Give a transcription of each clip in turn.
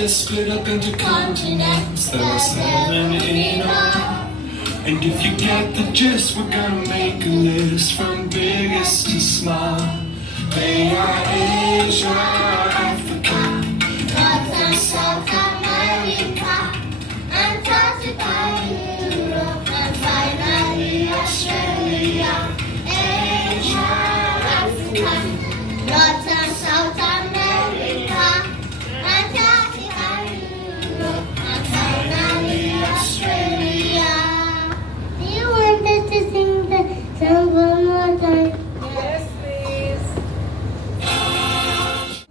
is split up into continents. There are 7 in all. And if you get the gist, we're gonna make a list from biggest to small. They are Asia, Africa, North and South America, Antarctica, Europe, and finally Australia. Asia, Africa, North and South America, Antarctica, Europe, and finally Australia. Do you want us to sing the song one more time? Yes, please.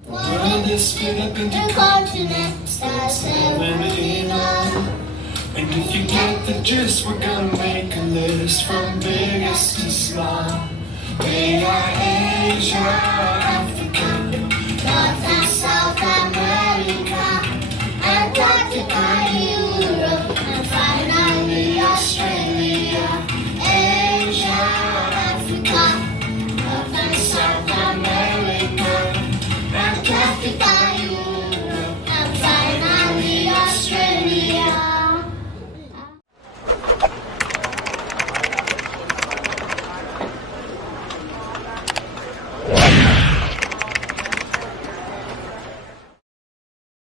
World is split up into continents. There are 7 in all. And if you get the gist, we're gonna make a list from biggest to small. We are Asia, Africa,